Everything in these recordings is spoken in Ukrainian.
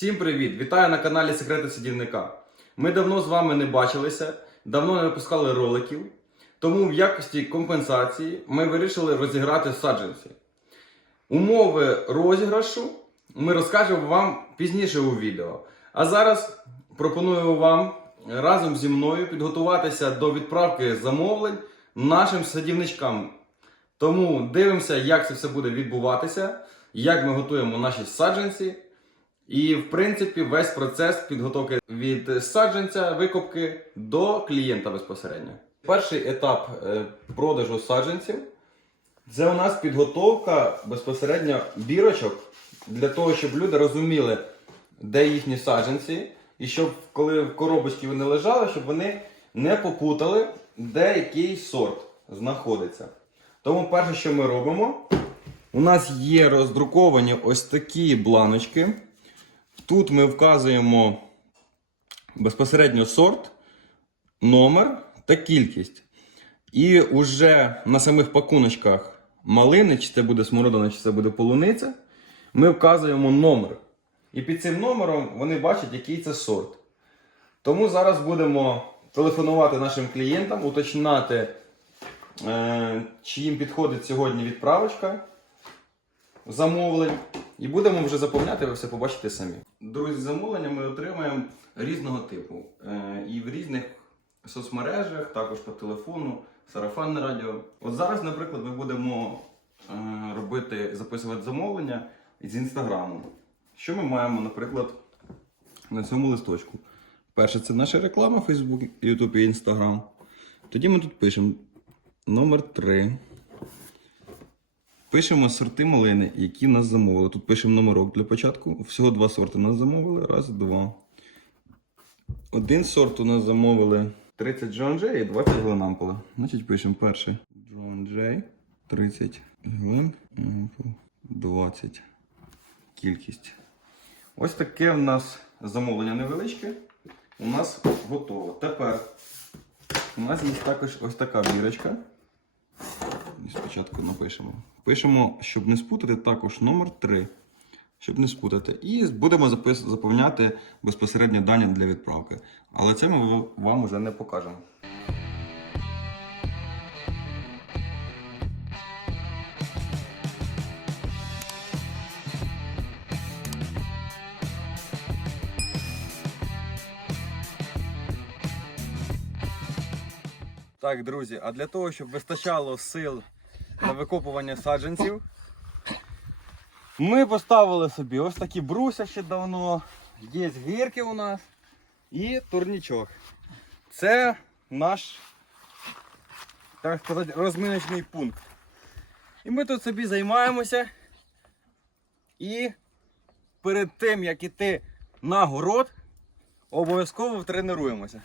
Всім привіт! Вітаю на каналі Секрети Садівника. Ми давно з вами не бачилися, давно не випускали роликів. Тому в якості компенсації ми вирішили розіграти саджанці. Умови розіграшу ми розкажемо вам пізніше у відео. А зараз пропоную вам разом зі мною підготуватися до відправки замовлень нашим садівничкам. Тому дивимося, як це все буде відбуватися, як ми готуємо наші саджанці. І, в принципі, весь процес підготовки від саджанця, викопки до клієнта безпосередньо. Перший етап е, продажу саджанців це у нас підготовка безпосередньо бірочок для того, щоб люди розуміли, де їхні саджанці, і щоб коли в коробочці вони лежали, щоб вони не попутали, де який сорт знаходиться. Тому перше, що ми робимо, у нас є роздруковані ось такі бланочки. Тут ми вказуємо безпосередньо сорт, номер та кількість. І вже на самих пакуночках малини, чи це буде смородина, чи це буде полуниця, ми вказуємо номер. І під цим номером вони бачать, який це сорт. Тому зараз будемо телефонувати нашим клієнтам, уточнати, е, чи їм підходить сьогодні відправочка замовлень. І будемо вже заповняти, ви все побачите самі. Друзі, замовлення ми отримаємо різного типу. Е, і в різних соцмережах, також по телефону, сарафанне радіо. От зараз, наприклад, ми будемо е, робити, записувати замовлення з інстаграму. Що ми маємо, наприклад, на цьому листочку? Перше, це наша реклама Facebook, YouTube і Instagram. Тоді ми тут пишемо номер 3. Пишемо сорти малини, які нас замовили. Тут пишемо номерок для початку. Всього два сорти нас замовили. Раз, два. Один сорт у нас замовили 30 Джон Джей і 20 глинампола. Значить, пишемо перший Джон Джей, 30 глин, 20 кількість. Ось таке в нас замовлення невеличке. У нас готово. Тепер у нас є також ось така бірочка. Спочатку напишемо. Пишемо, щоб не спутати, також номер 3. Щоб не спутати. І будемо запис... заповняти безпосередньо дані для відправки. Але це ми вам вже не покажемо. Так, друзі, а для того, щоб вистачало сил на викопування саджанців, ми поставили собі ось такі бруся ще давно. Є гірки у нас і турнічок. Це наш, так сказати, розминочний пункт. І ми тут собі займаємося. І перед тим, як іти на город, обов'язково тренуємося.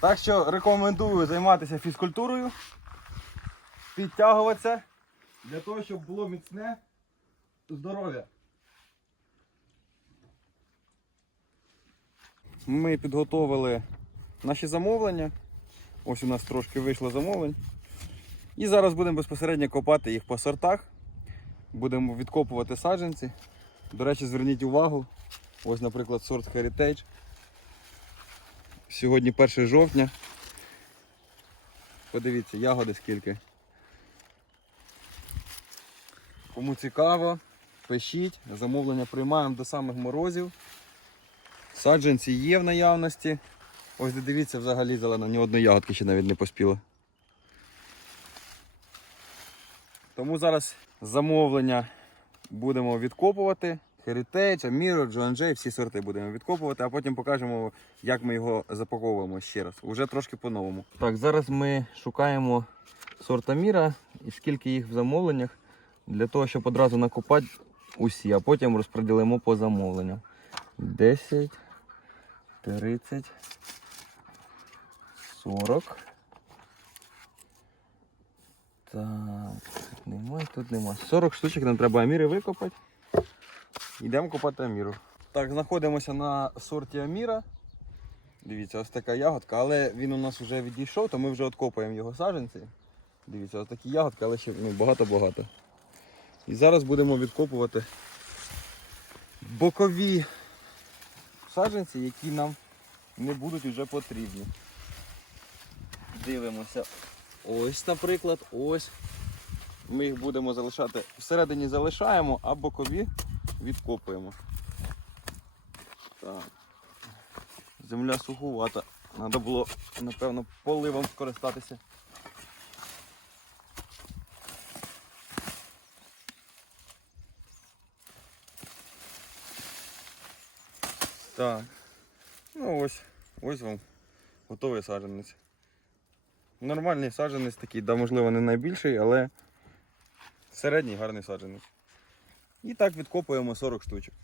Так що рекомендую займатися фізкультурою, підтягуватися для того, щоб було міцне здоров'я. Ми підготовили наші замовлення. Ось у нас трошки вийшло замовлень. І зараз будемо безпосередньо копати їх по сортах. Будемо відкопувати саджанці. До речі, зверніть увагу. Ось, наприклад, сорт Heritage. Сьогодні 1 жовтня. Подивіться, ягоди скільки. Кому цікаво, пишіть, замовлення приймаємо до самих морозів. Саджанці є в наявності. Ось дивіться, взагалі зелена, ні одної ягодки ще навіть не поспіло. Тому зараз замовлення будемо відкопувати. Heritage, Amiro, Joan всі сорти будемо відкопувати, а потім покажемо, як ми його запаковуємо ще раз. Уже трошки по-новому. Так, зараз ми шукаємо сорт Аміра і скільки їх в замовленнях, для того, щоб одразу накопати усі, а потім розподілимо по замовленням. 10, 30, 40. Так, тут нема, тут нема. 40 штучок нам треба Аміри викопати. Йдемо копати Аміру. Так, знаходимося на сорті Аміра. Дивіться, ось така ягодка, але він у нас вже відійшов, то ми вже откопаємо його саджанці. Дивіться, ось такі ягодки, але ще ну, багато-багато. І зараз будемо відкопувати бокові саджанці, які нам не будуть вже потрібні. Дивимося. Ось, наприклад, ось. Ми їх будемо залишати. Всередині залишаємо, а бокові відкопуємо. Так. Земля сухувата. Треба було, напевно, поливом скористатися. Так. Ну ось, ось вам готовий саджанець. Нормальний саджанець такий, да, можливо, не найбільший, але середній гарний саджанець. І так відкопуємо 40 штучок.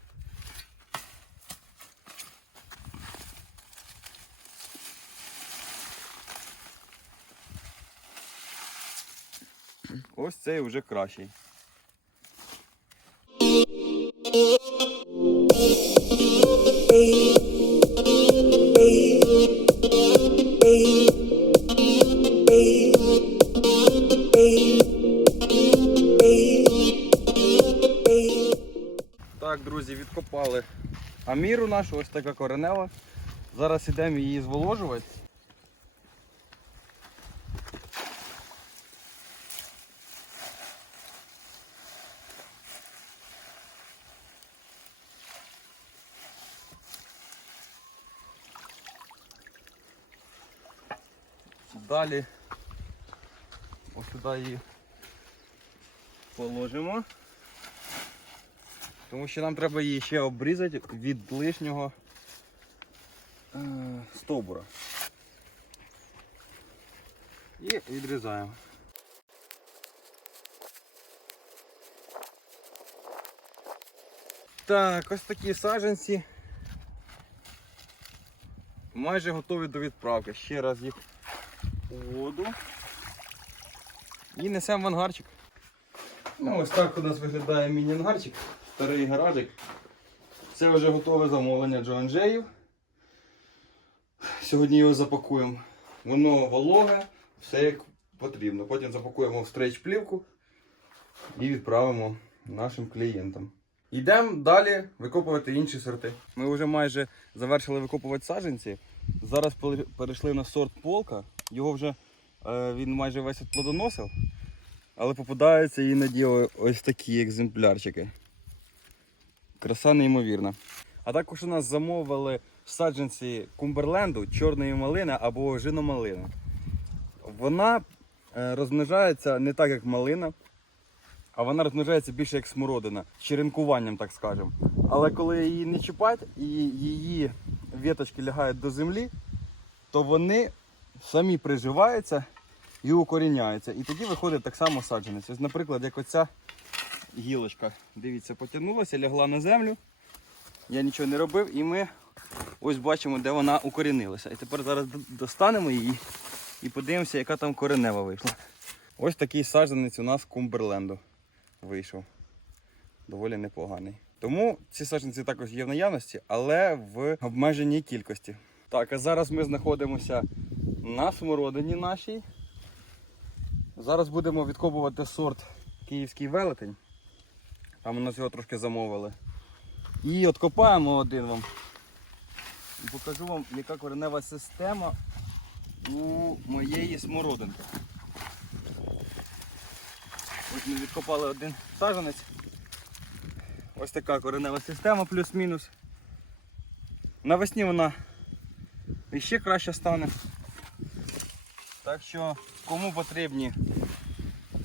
Ось цей вже кращий. Так, друзі, відкопали аміру нашу, ось така коренева. Зараз ідемо її зволожувати. Далі ось сюди її положимо. Тому що нам треба її ще обрізати від лишнього е, стовбура. І відрізаємо. Так, ось такі саджанці. Майже готові до відправки. Ще раз їх воду. І несемо в ангарчик. Ну, ось так у нас виглядає міні-ангарчик, старий гаражик. Це вже готове замовлення Джон Джеїв. Сьогодні його запакуємо. Воно вологе, все як потрібно. Потім запакуємо в стрейч плівку і відправимо нашим клієнтам. Йдемо далі викопувати інші сорти. Ми вже майже завершили викопувати саджанці. Зараз перейшли на сорт полка. Його вже е, він майже весь плодоносив. Але попадаються іноді о- ось такі екземплярчики. Краса неймовірна. А також у нас замовили саджанці Кумберленду, чорної малини або жиномалини. Вона е, розмножається не так, як малина, а вона розмножається більше як смородина, черенкуванням, так скажемо. Але коли її не чіпать і її віточки лягають до землі, то вони самі приживаються і укоріняються. І тоді виходить так само саджанець. Ось, наприклад, як оця гілочка. Дивіться, потягнулася, лягла на землю. Я нічого не робив, і ми ось бачимо, де вона укорінилася. І тепер зараз достанемо її і подивимося, яка там коренева вийшла. Ось такий саджанець у нас Кумберленду вийшов. Доволі непоганий. Тому ці саджанці також є в наявності, але в обмеженій кількості. Так, а зараз ми знаходимося на смородині нашій. Зараз будемо відкопувати сорт Київський велетень. Там у нас його трошки замовили. І откопаємо один вам. Покажу вам, яка коренева система у моєї смородинки. Ось ми відкопали один саджанець. Ось така коренева система плюс-мінус. Навесні вона іще краще стане. Так що, кому потрібні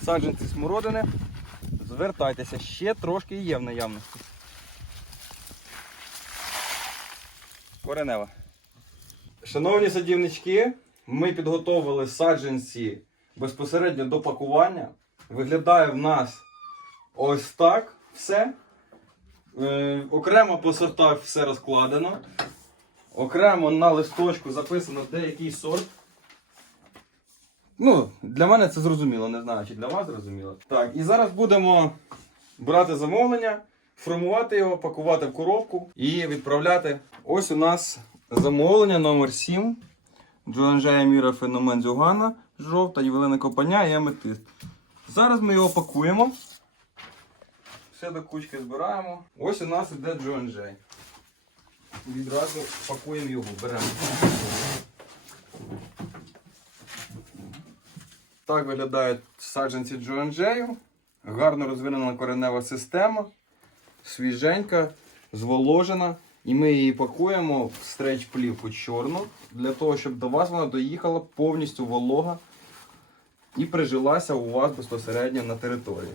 саджанці смородини, звертайтеся, ще трошки є в наявності. Коренева. Шановні садівнички, ми підготовили саджанці безпосередньо до пакування. Виглядає в нас ось так все. Е, окремо по сортах все розкладено. Окремо на листочку записано деякий сорт. Ну, для мене це зрозуміло, не знаю, чи для вас зрозуміло. Так, і зараз будемо брати замовлення, формувати його, пакувати в коробку і відправляти. Ось у нас замовлення номер 7 Джоанжая Міра Феномен Дзюгана, жовта, Євелина Копаня і аметист. Зараз ми його пакуємо. Все до кучки збираємо. Ось у нас іде Джоанжей. Відразу пакуємо його, беремо. Так виглядають саджанці Джоанджею. Гарно розвинена коренева система, свіженька, зволожена. І ми її пакуємо в стрейч плівку чорну, для того, щоб до вас вона доїхала повністю волога і прижилася у вас безпосередньо на території.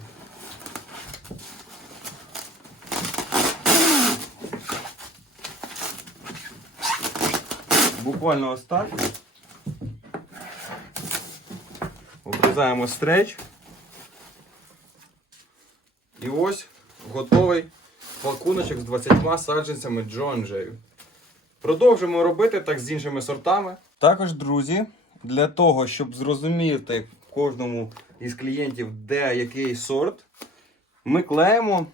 Буквально ось так. Обрізаємо стрейч. І ось готовий пакуночок з 20 саджанцями Джонджею. Продовжимо робити так з іншими сортами. Також, друзі, для того, щоб зрозуміти кожному із клієнтів, де який сорт, ми клеїмо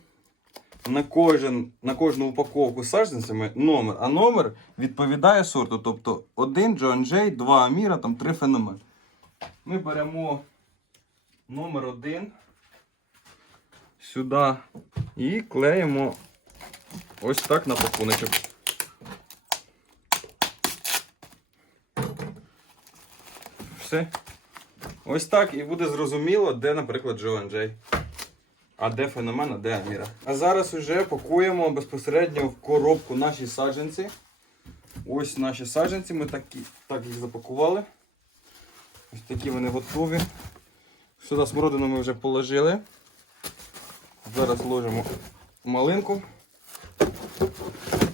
на, кожен, на кожну упаковку з саджанцями номер. А номер відповідає сорту. Тобто 1 John Jay, 2 Аміра, там 3 феномен. Ми беремо номер 1 сюди і клеїмо ось так на пакуночок. Все. Ось так і буде зрозуміло, де, наприклад, Джоан Джей. А де феномен, а де Аміра. А зараз вже пакуємо безпосередньо в коробку наші саджанці. Ось наші саджанці, ми такі, так їх запакували. Ось такі вони готові. Сюди смородину ми вже положили. Зараз ложимо малинку.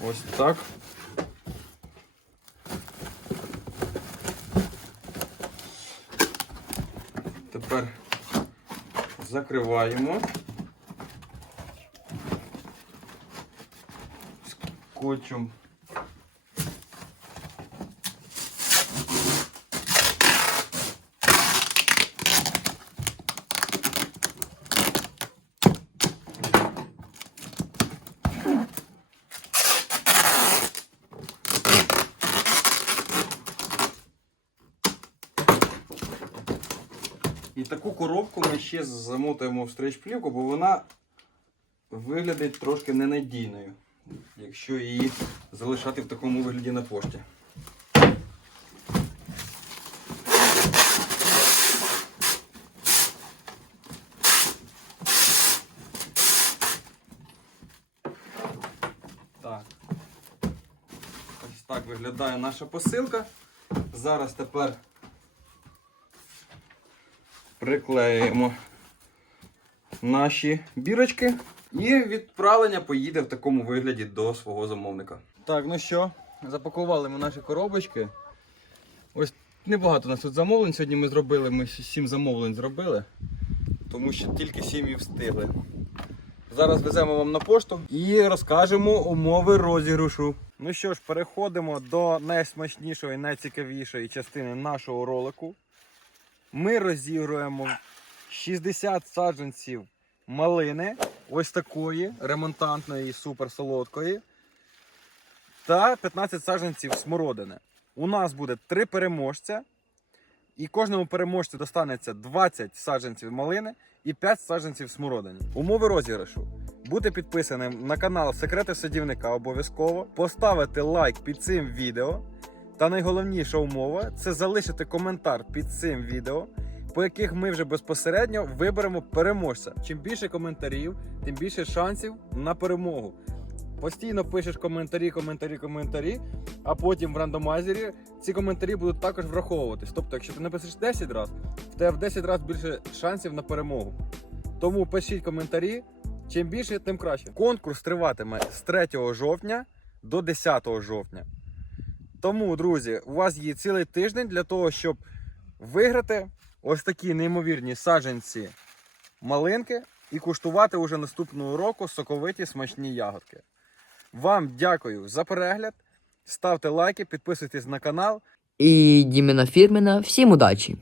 Ось так. Тепер закриваємо. Скотчем. І таку коробку ми ще замотуємо в стрейч-плівку, бо вона виглядить трошки ненадійною, якщо її залишати в такому вигляді на пошті. Так. Ось так виглядає наша посилка. Зараз тепер приклеїмо наші бірочки. І відправлення поїде в такому вигляді до свого замовника. Так, ну що, запакували ми наші коробочки. Ось небагато у нас тут замовлень. Сьогодні ми зробили, ми 7 замовлень зробили, тому що тільки 7 і встигли. Зараз веземо вам на пошту і розкажемо умови розіграшу. Ну що ж, переходимо до найсмачнішої, найцікавішої частини нашого ролику. Ми розігруємо 60 саджанців малини, ось такої ремонтантної, супер солодкої, та 15 саджанців смородини. У нас буде 3 переможця, і кожному переможцю достанеться 20 саджанців малини і 5 саджанців смородини. Умови розіграшу. Бути підписаним на канал Секрети Садівника обов'язково, поставити лайк під цим відео. Та найголовніша умова це залишити коментар під цим відео, по яких ми вже безпосередньо виберемо переможця. Чим більше коментарів, тим більше шансів на перемогу. Постійно пишеш коментарі, коментарі, коментарі, а потім в рандомайзері ці коментарі будуть також враховуватись. Тобто, якщо ти напишеш 10 разів, в тебе в 10 разів більше шансів на перемогу. Тому пишіть коментарі. Чим більше, тим краще. Конкурс триватиме з 3 жовтня до 10 жовтня. Тому, друзі, у вас є цілий тиждень для того, щоб виграти ось такі неймовірні саджанці малинки і куштувати уже наступного року соковиті смачні ягодки. Вам дякую за перегляд. Ставте лайки, підписуйтесь на канал. І Дімена Фірміна. всім удачі!